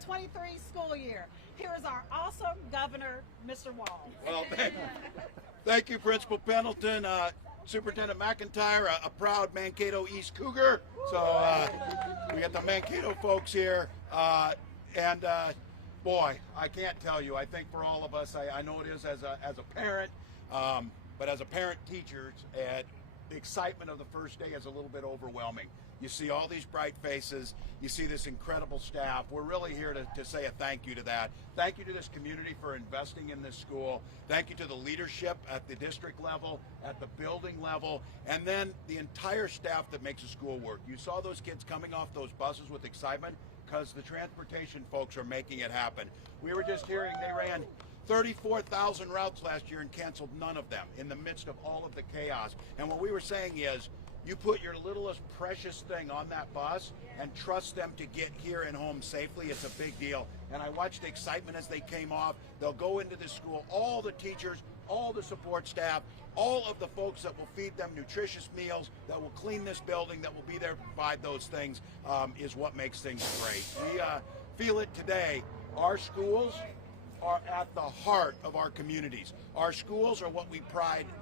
22-23 school year. Here is our awesome governor, Mr. Walz. Well, thank you, Principal Pendleton. Superintendent McIntyre, a proud Mankato East Cougar. So we got the Mankato folks here. Boy, I can't tell you. I think for all of us, I know it is as a parent, but as a parent teacher, the excitement of the first day is a little bit overwhelming. You see all these bright faces. You see this incredible staff. We're really here to say a thank you to that. Thank you to this community for investing in this school. Thank you to the leadership at the district level, at the building level, and then the entire staff that makes the school work. You saw those kids coming off those buses with excitement because the transportation folks are making it happen. We were just hearing they ran 34,000 routes last year and canceled none of them in the midst of all of the chaos. And what we were saying is, you put your littlest precious thing on that bus and trust them to get here and home safely. It's a big deal. And I watched the excitement as they came off. They'll go into the school, all the teachers, all the support staff, all of the folks that will feed them nutritious meals, that will clean this building, that will be there to provide those things, is what makes things great. We feel it today. Our schools are at the heart of our communities. Our schools are what we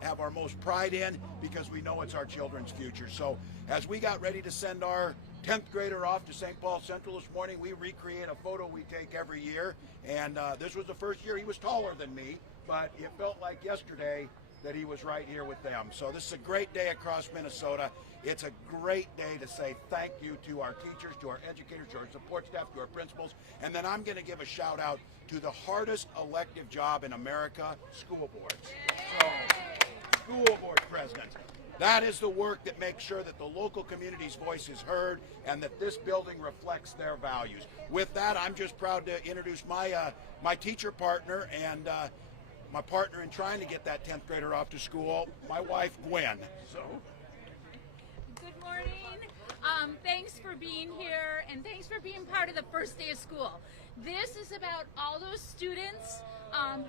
have our most pride in because we know it's our children's future. So as we got ready to send our 10th grader off to St. Paul Central this morning, we recreate a photo we take every year. And this was the first year. He was taller than me, but it felt like yesterday that he was right here with them. So this is a great day across Minnesota. It's a great day to say thank you to our teachers, to our educators, to our support staff, to our principals. And then I'm going to give a shout out to the hardest elective job in America, school boards. So, school board presidents. That is the work that makes sure that the local community's voice is heard and that this building reflects their values. With that, I'm just proud to introduce my teacher partner and my partner in trying to get that 10th grader off to school, my wife, Gwen. So. Good morning. Thanks for being here, and thanks for being part of the first day of school. This is about all those students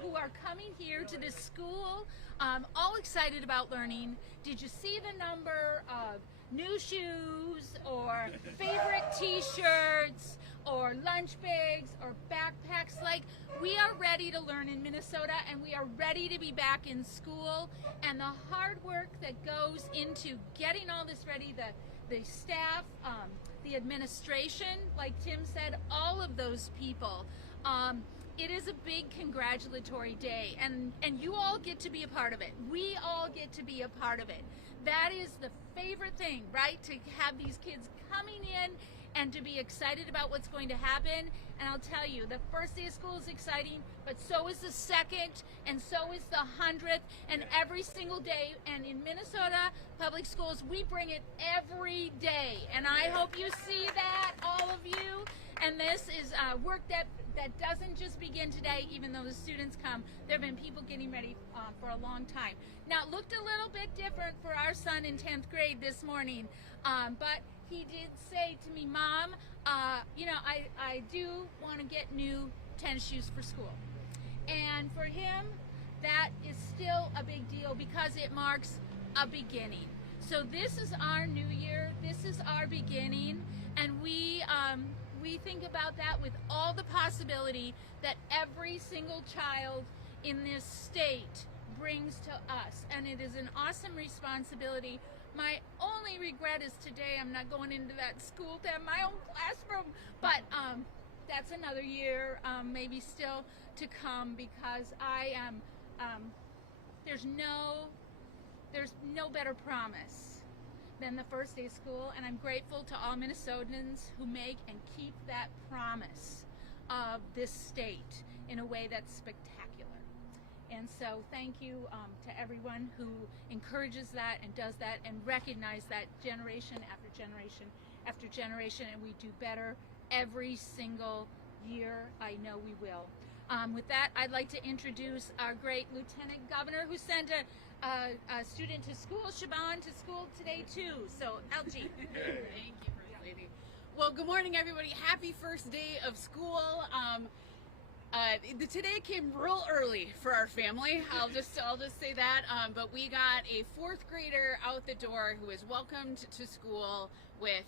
who are coming here to this school, all excited about learning. Did you see the number of new shoes or favorite t-shirts or lunch bags or backpacks? Like, we are ready to learn in Minnesota, and we are ready to be back in school, and the hard work that goes into getting all this ready, the staff, the administration, like Tim said, all of those people. It is a big congratulatory day, and you all get to be a part of it. We all get to be a part of it. That is the favorite thing, right? To have these kids coming in and to be excited about what's going to happen. And I'll tell you, the first day of school is exciting, but so is the second, and so is the 100th, and every single day. And in Minnesota Public Schools, we bring it every day. And I hope you see that, all of you. And this is work that doesn't just begin today, even though the students come. There have been people getting ready for a long time. Now, it looked a little bit different for our son in 10th grade this morning, but he did say to me, Mom, I do want to get new tennis shoes for school. And for him, that is still a big deal because it marks a beginning. So this is our new year. This is our beginning. And we think about that with all the possibility that every single child in this state brings to us. And it is an awesome responsibility. My only regret is today I'm not going into that school to have my own classroom, but that's another year, maybe still to come, because I am, there's no better promise than the first day of school, and I'm grateful to all Minnesotans who make and keep that promise of this state in a way that's spectacular. And so thank you to everyone who encourages that and does that and recognize that generation after generation after generation, and we do better every single year. I know we will. With that, I'd like to introduce our great Lieutenant Governor who sent a student to school, Shaban, to school today too. So, LG. Thank you, First Lady. Well, good morning, everybody. Happy first day of school. Today came real early for our family. I'll just say that. But we got a fourth grader out the door who was welcomed to school with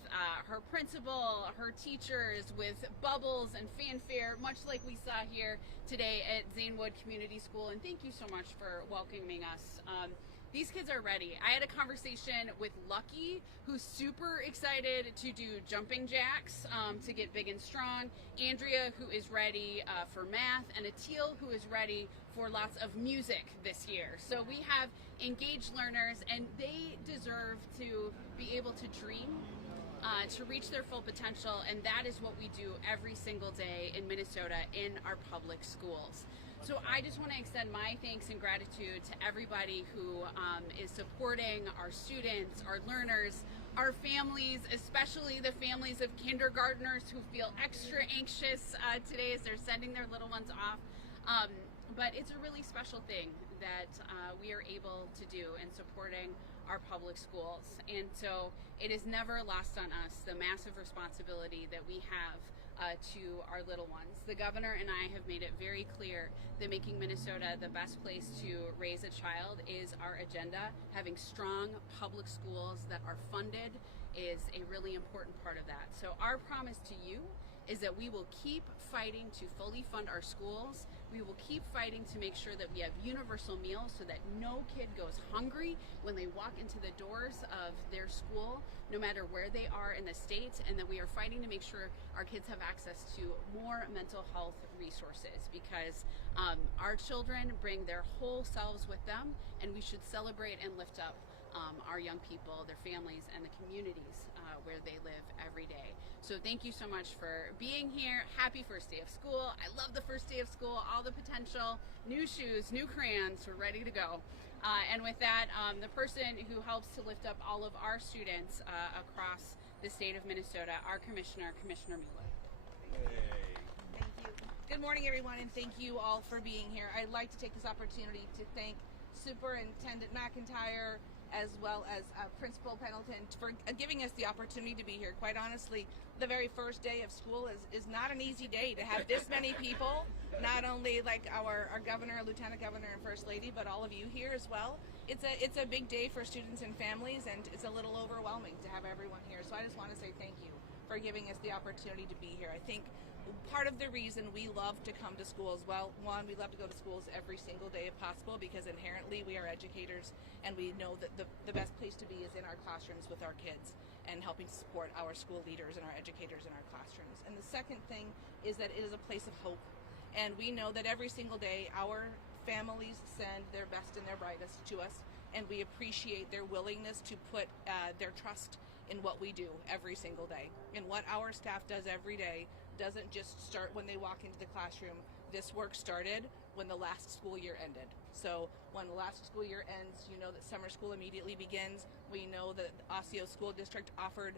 her principal, her teachers, with bubbles and fanfare, much like we saw here today at Zanewood Community School. And thank you so much for welcoming us. These kids are ready. I had a conversation with Lucky, who's super excited to do jumping jacks to get big and strong. Andrea, who is ready for math, and Atil, who is ready for lots of music this year. So we have engaged learners, and they deserve to be able to dream, to reach their full potential, and that is what we do every single day in Minnesota in our public schools. So I just want to extend my thanks and gratitude to everybody who is supporting our students, our learners, our families, especially the families of kindergartners who feel extra anxious today as they're sending their little ones off. But it's a really special thing that we are able to do in supporting our public schools. And so it is never lost on us the massive responsibility that we have to our little ones. The governor and I have made it very clear that making Minnesota the best place to raise a child is our agenda. Having strong public schools that are funded is a really important part of that. So our promise to you is that we will keep fighting to fully fund our schools. We will keep fighting to make sure that we have universal meals so that no kid goes hungry when they walk into the doors of their school, no matter where they are in the state, and that we are fighting to make sure our kids have access to more mental health resources, because our children bring their whole selves with them, and we should celebrate and lift up our young people, their families, and the communities where they live every day. So thank you so much for being here. Happy first day of school. I love the first day of school, all the potential, new shoes, new crayons, we're ready to go. And with that, the person who helps to lift up all of our students across the state of Minnesota, our Commissioner Mueller. Thank you. Good morning, everyone, and thank you all for being here. I'd like to take this opportunity to thank Superintendent McIntyre, as well as Principal Pendleton, for giving us the opportunity to be here. Quite honestly, the very first day of school is not an easy day to have this many people, not only like our governor, lieutenant governor, and first lady, but all of you here as well. It's a big day for students and families, and it's a little overwhelming to have everyone here. So I just want to say thank you for giving us the opportunity to be here. I think part of the reason we love to come to schools, well, one, we love to go to schools every single day if possible, because inherently we are educators, and we know that the best place to be is in our classrooms with our kids and helping to support our school leaders and our educators in our classrooms. And the second thing is that it is a place of hope, and we know that every single day our families send their best and their brightest to us, and we appreciate their willingness to put their trust in what we do every single day. And what our staff does every day doesn't just start when they walk into the classroom. This work started when the last school year ended. So when the last school year ends, you know that summer school immediately begins. We know that the Osseo School District offered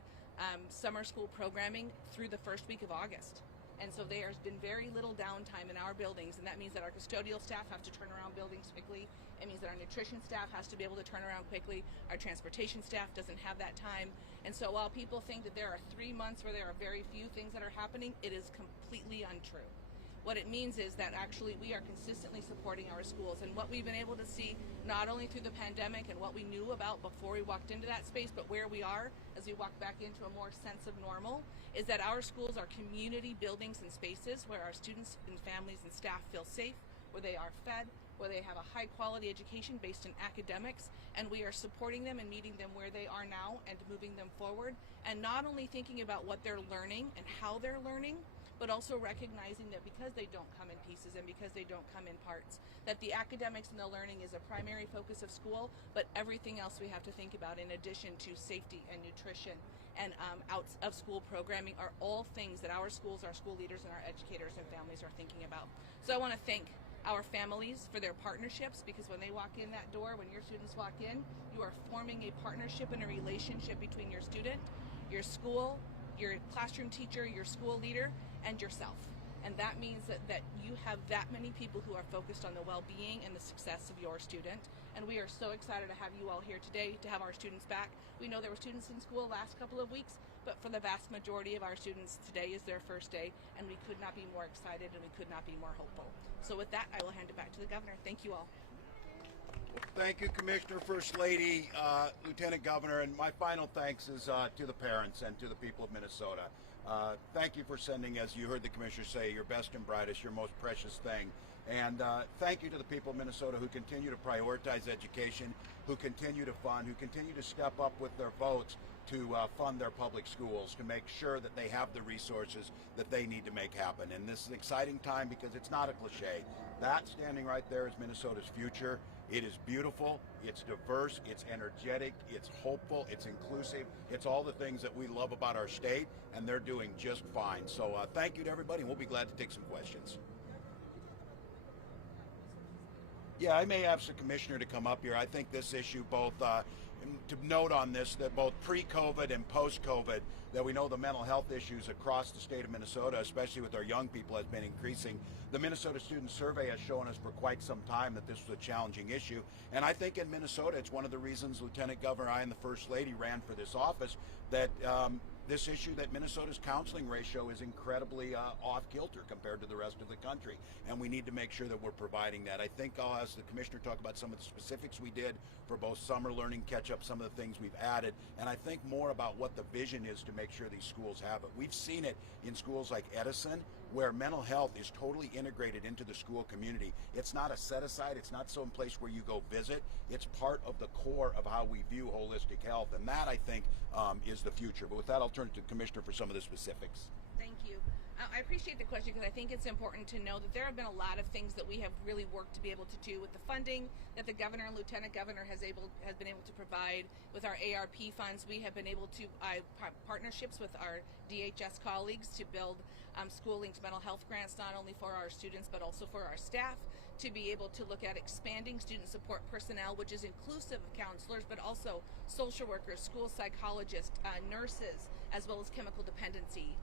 summer school programming through the first week of August. And so there's been very little downtime in our buildings, and that means that our custodial staff have to turn around buildings quickly. It means that our nutrition staff has to be able to turn around quickly. Our transportation staff doesn't have that time. And so while people think that there are 3 months where there are very few things that are happening, it is completely untrue. What it means is that actually we are consistently supporting our schools, and what we've been able to see not only through the pandemic and what we knew about before we walked into that space, but where we are as we walk back into a more sense of normal, is that our schools are community buildings and spaces where our students and families and staff feel safe, where they are fed, where they have a high quality education based in academics, and we are supporting them and meeting them where they are now and moving them forward, and not only thinking about what they're learning and how they're learning, but also recognizing that because they don't come in pieces and because they don't come in parts, that the academics and the learning is a primary focus of school, but everything else we have to think about in addition to safety and nutrition and out of school programming are all things that our schools, our school leaders, and our educators and families are thinking about. So I want to thank our families for their partnerships, because when they walk in that door, when your students walk in, you are forming a partnership and a relationship between your student, your school, your classroom teacher, your school leader, and yourself. And that means that you have that many people who are focused on the well-being and the success of your student. And we are so excited to have you all here today, to have our students back. We know there were students in school last couple of weeks, but for the vast majority of our students, today is their first day, and we could not be more excited and we could not be more hopeful. So with that, I will hand it back to the governor. Thank you all. Thank you, Commissioner, First Lady, Lieutenant Governor, and my final thanks is to the parents and to the people of Minnesota. Thank you for sending, as you heard the Commissioner say, your best and brightest, your most precious thing. And thank you to the people of Minnesota who continue to prioritize education, who continue to fund, who continue to step up with their votes to fund their public schools, to make sure that they have the resources that they need to make happen. And this is an exciting time because it's not a cliche. That standing right there is Minnesota's future. It is beautiful, it's diverse, it's energetic, it's hopeful, it's inclusive. It's all the things that we love about our state, and they're doing just fine. So thank you to everybody, and we'll be glad to take some questions. Yeah, I may ask the Commissioner to come up here. I think this issue, both to note on this, that both pre-COVID and post-COVID, that we know the mental health issues across the state of Minnesota, especially with our young people, has been increasing. The Minnesota Student Survey has shown us for quite some time that this was a challenging issue. And I think in Minnesota, it's one of the reasons Lieutenant Governor and I and the First Lady ran for this office, that this issue, that Minnesota's counseling ratio is incredibly off-kilter compared to the rest of the country. And we need to make sure that we're providing that. I think I'll ask the Commissioner to talk about some of the specifics we did for both summer learning, catch up some of the things we've added, and I think more about what the vision is to make sure these schools have it. We've seen it in schools like Edison, where mental health is totally integrated into the school community. It's not a set-aside, it's not some place where you go visit, it's part of the core of how we view holistic health, and that, I think, is the future. But with that, I'll turn to the Commissioner for some of the specifics. Thank you. I appreciate the question because I think it's important to know that there have been a lot of things that we have really worked to be able to do with the funding that the Governor and Lieutenant Governor has been able to provide with our ARP funds. We have been able to partnerships with our DHS colleagues to build school-linked mental health grants, not only for our students but also for our staff, to be able to look at expanding student support personnel, which is inclusive of counselors, but also social workers, school psychologists, nurses, as well as chemical dependency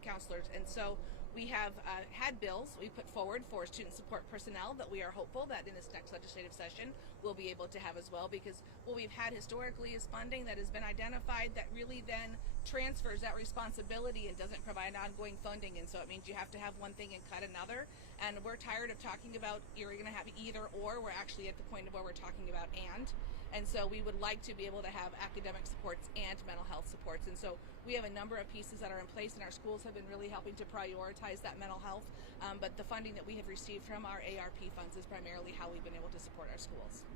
counselors. And so we have had bills we put forward for student support personnel that we are hopeful that in this next legislative session we'll be able to have as well, because what we've had historically is funding that has been identified that really then transfers that responsibility and doesn't provide ongoing funding, and so it means you have to have one thing and cut another, and we're tired of talking about you're going to have either or. We're actually at the point of where we're talking about and so we would like to be able to have academic supports and mental health supports, and so we have a number of pieces that are in place, and our schools have been really helping to prioritize that mental health, but the funding that we have received from our ARP funds is primarily how we've been able to support our schools.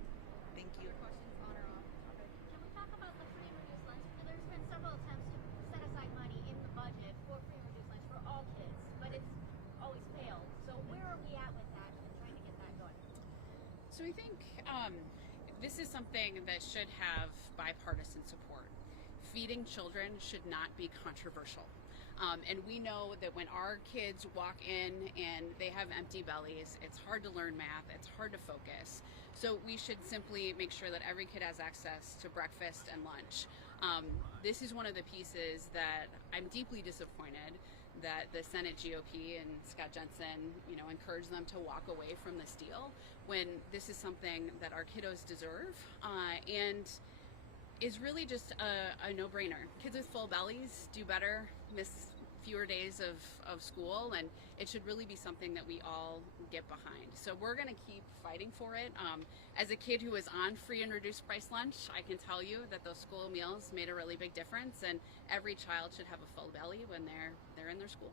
Thank you. Questions on or off topic? Can we talk about the free and reduced lunch? There's been several attempts to set aside money in the budget for free and reduced lunch for all kids, but it's always failed. So where are we at with that and trying to get that going? So I think this is something that should have bipartisan support. Feeding children should not be controversial. And we know that when our kids walk in and they have empty bellies, it's hard to learn math, it's hard to focus. So we should simply make sure that every kid has access to breakfast and lunch. This is one of the pieces that I'm deeply disappointed that the Senate GOP and Scott Jensen, encourage them to walk away from this deal when this is something that our kiddos deserve and is really just a no-brainer. Kids with full bellies do better, miss fewer days of school, and it should really be something that we all get behind. So we're going to keep fighting for it. As a kid who was on free and reduced price lunch, I can tell you that those school meals made a really big difference, and every child should have a full belly when they're in their school.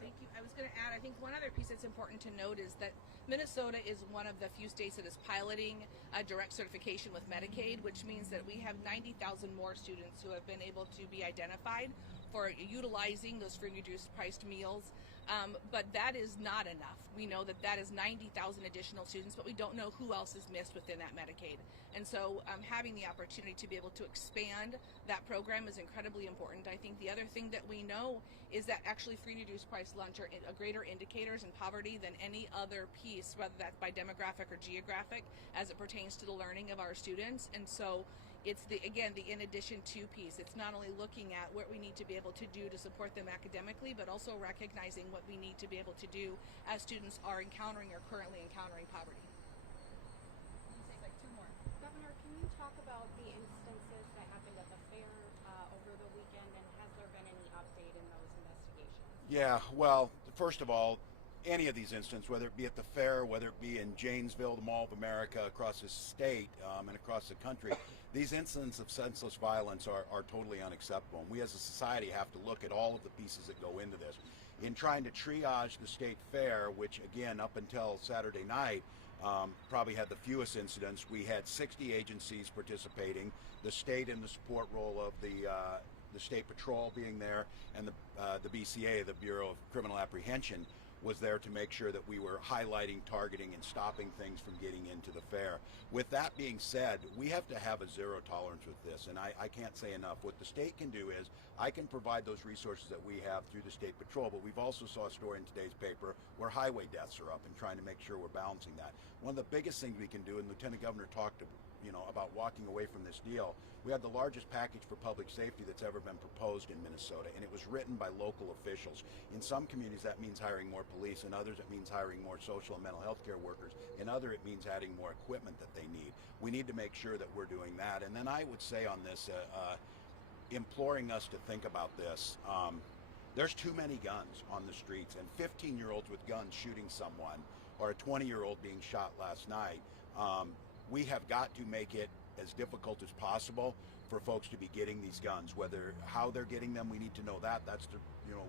Thank you. I was going to add, I think one other piece that's important to note is that Minnesota is one of the few states that is piloting a direct certification with Medicaid, which means that we have 90,000 more students who have been able to be identified for utilizing those free reduced priced meals. But that is not enough. We know that is 90,000 additional students, but we don't know who else is missed within that Medicaid. And so having the opportunity to be able to expand that program is incredibly important. I think the other thing that we know is that actually free reduced price lunch are greater indicators in poverty than any other piece, whether that's by demographic or geographic, as it pertains to the learning of our students. And so it's the in addition to piece. It's not only looking at what we need to be able to do to support them academically, but also recognizing what we need to be able to do as students are encountering or currently encountering poverty. Say like two more. Governor, can you talk about the instances that happened at the fair Yeah, well, first of all, any of these incidents, whether it be at the fair, whether it be in Janesville, the Mall of America, across the state and across the country, these incidents of senseless violence are totally unacceptable. And we as a society have to look at all of the pieces that go into this. In trying to triage the state fair, which again, up until Saturday night, probably had the fewest incidents. We had 60 agencies participating, the state in the support role of the State Patrol being there, and the BCA, the Bureau of Criminal Apprehension, was there to make sure that we were highlighting, targeting, and stopping things from getting into the fair. With that being said, we have to have a zero tolerance with this, and I can't say enough. What the state can do is, I can provide those resources that we have through the State Patrol, but we've also saw a story in today's paper where highway deaths are up and trying to make sure we're balancing that. One of the biggest things we can do, and Lieutenant Governor talked about walking away from this deal, we have the largest package for public safety that's ever been proposed in Minnesota, and it was written by local officials. In some communities that means hiring more police, in others it means hiring more social and mental health care workers, in others it means adding more equipment that they need. We need to make sure that we're doing that. And then I would say on this, imploring us to think about this, there's too many guns on the streets, and 15-year-olds with guns shooting someone, or a 20-year-old being shot last night. We have got to make it as difficult as possible for folks to be getting these guns. How they're getting them, we need to know that. That's the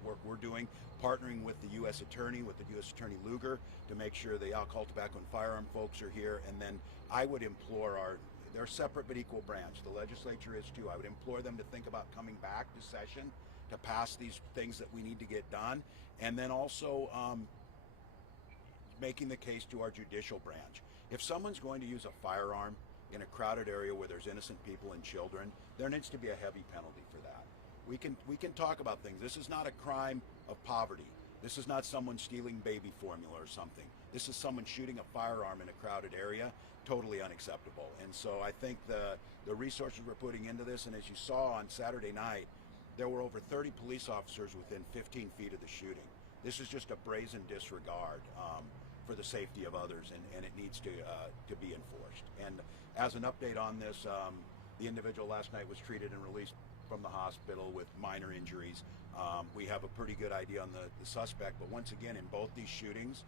work we're doing, partnering with the U.S. Attorney, with the U.S. Attorney Lugar, to make sure the alcohol, tobacco, and firearm folks are here. And then I would implore they're separate but equal branch. The legislature is too. I would implore them to think about coming back to session to pass these things that we need to get done, and then also making the case to our judicial branch. If someone's going to use a firearm in a crowded area where there's innocent people and children, there needs to be a heavy penalty for that. We can talk about things. This is not a crime of poverty. This is not someone stealing baby formula or something. This is someone shooting a firearm in a crowded area. Totally unacceptable. And so I think the resources we're putting into this, and as you saw on Saturday night, there were over 30 police officers within 15 feet of the shooting. This is just a brazen disregard for the safety of others, and it needs to be enforced. And as an update on this, the individual last night was treated and released from the hospital with minor injuries. We have a pretty good idea on the suspect, but once again, in both these shootings,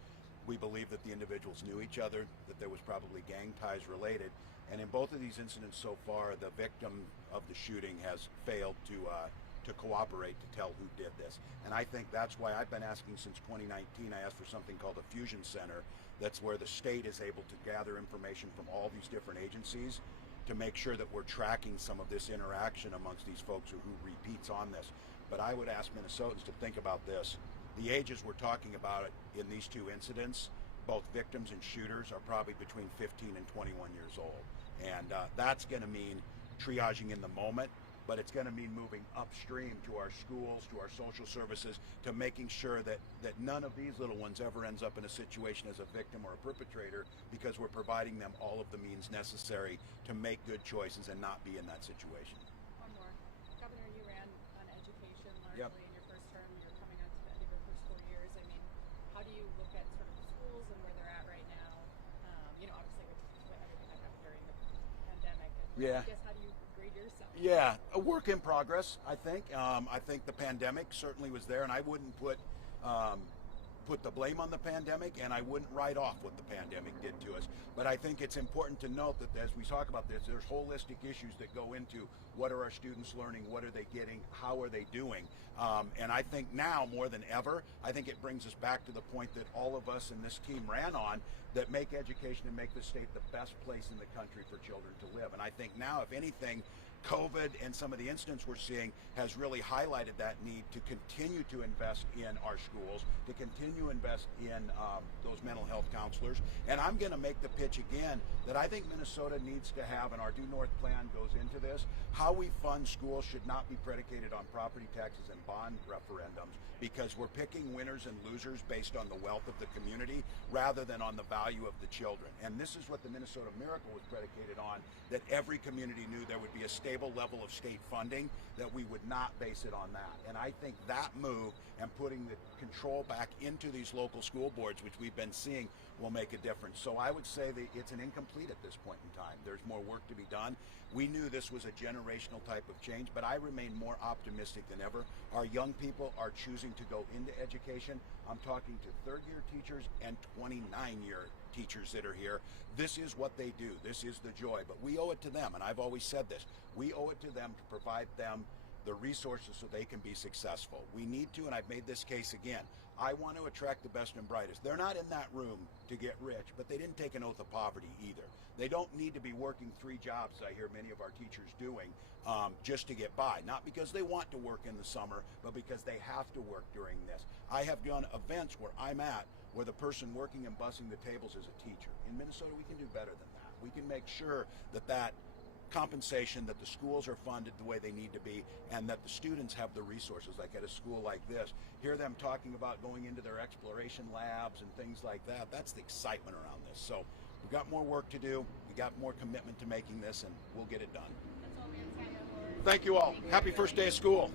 we believe that the individuals knew each other, that there was probably gang ties related, and in both of these incidents so far, the victim of the shooting has failed to cooperate to tell who did this. And I think that's why I've been asking since 2019, I asked for something called a fusion center. That's where the state is able to gather information from all these different agencies to make sure that we're tracking some of this interaction amongst these folks who repeats on this. But I would ask Minnesotans to think about this. The ages we're talking about in these two incidents, both victims and shooters, are probably between 15 and 21 years old. And that's going to mean triaging in the moment, but it's going to mean moving upstream to our schools, to our social services, to making sure that none of these little ones ever ends up in a situation as a victim or a perpetrator, because we're providing them all of the means necessary to make good choices and not be in that situation. One more. Governor, you ran on education largely Yep. in your first term. You're coming on to the end of your first 4 years. I mean, how do you look at sort of the schools and where they're at right now? Obviously with everything that happened during the pandemic. And Yeah. I guess how do you grade yourself? Yeah, a work in progress, I think. I think the pandemic certainly was there, and I wouldn't put the blame on the pandemic, and I wouldn't write off what the pandemic did to us. But I think it's important to note that as we talk about this, there's holistic issues that go into what are our students learning, what are they getting, how are they doing. And I think now more than ever, I think it brings us back to the point that all of us in this team ran on, that make education and make the state the best place in the country for children to live. And I think now, if anything, COVID and some of the incidents we're seeing has really highlighted that need to continue to invest in our schools, to continue to invest in those mental health counselors. And I'm going to make the pitch again that I think Minnesota needs to have, and our Due North plan goes into this, how we fund schools should not be predicated on property taxes and bond referendums, because we're picking winners and losers based on the wealth of the community rather than on the value of the children. And this is what the Minnesota Miracle was predicated on, that every community knew there would be a stable level of state funding, that we would not base it on that. And I think that move and putting the control back into these local school boards, which we've been seeing, will make a difference. So I would say that it's an incomplete at this point in time. There's more work to be done. We knew this was a generational type of change, but I remain more optimistic than ever. Our young people are choosing to go into education. I'm talking to third-year teachers and 29-year teachers that are here. This is what they do. This is the joy, but we owe it to them, and I've always said this. We owe it to them to provide them the resources so they can be successful. We need to, and I've made this case again, I want to attract the best and brightest. They're not in that room to get rich, but they didn't take an oath of poverty either. They don't need to be working 3 jobs, I hear many of our teachers doing, just to get by. Not because they want to work in the summer, but because they have to work during this. I have done events where I'm at where the person working and bussing the tables is a teacher. In Minnesota, we can do better than that. We can make sure that that compensation, that the schools are funded the way they need to be, and that the students have the resources, like at a school like this. Hear them talking about going into their exploration labs and things like that. That's the excitement around this. So we've got more work to do. We got more commitment to making this, and we'll get it done. That's all we have time for. Thank you all. Happy first day of school.